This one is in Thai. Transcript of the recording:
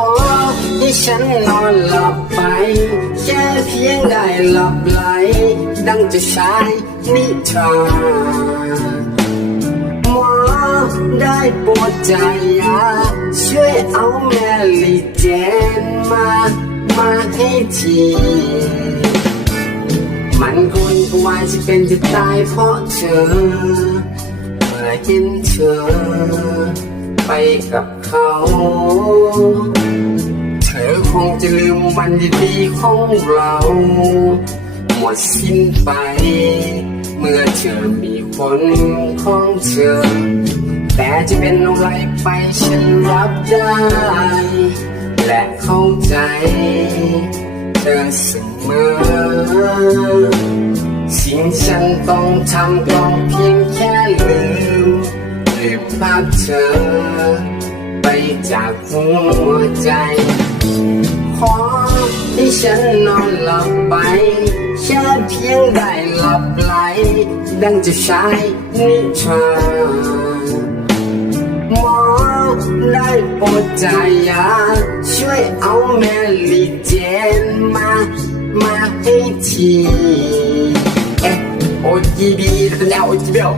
อให้ฉันนอนหลับไป แค่เพียงได้หลับไหล ดังจะชายนิทราหมอได้โปรดใจยาช่วยเอาแมลิเจนมา มาให้ทีมันควรกว่าจะเป็นจะตายเพราะเธอเมื่อเห็นเธอ ไปกับเขา เธอคงจะลืมวันดีๆของเรา หมดสิ้นไป เมื่อเธอมีคนของเธอ แต่จะเป็นอะไรไปฉันรับได้ และเข้าใจเธอเสมอ สิ่งฉันต้องทำก็เพียงแค่ลืมลืม ภาพเธอ ไปจากหัวใจ ขอให้ฉันนอนหลับไปแค่เพียงได้หลับไหล ดังจะใช้นิทราหมอได้โปรดใจยาช่วยเอาแมลิเจนมา มาให้ทีเอ๊ะโอจีบีแล้วโอจีเบล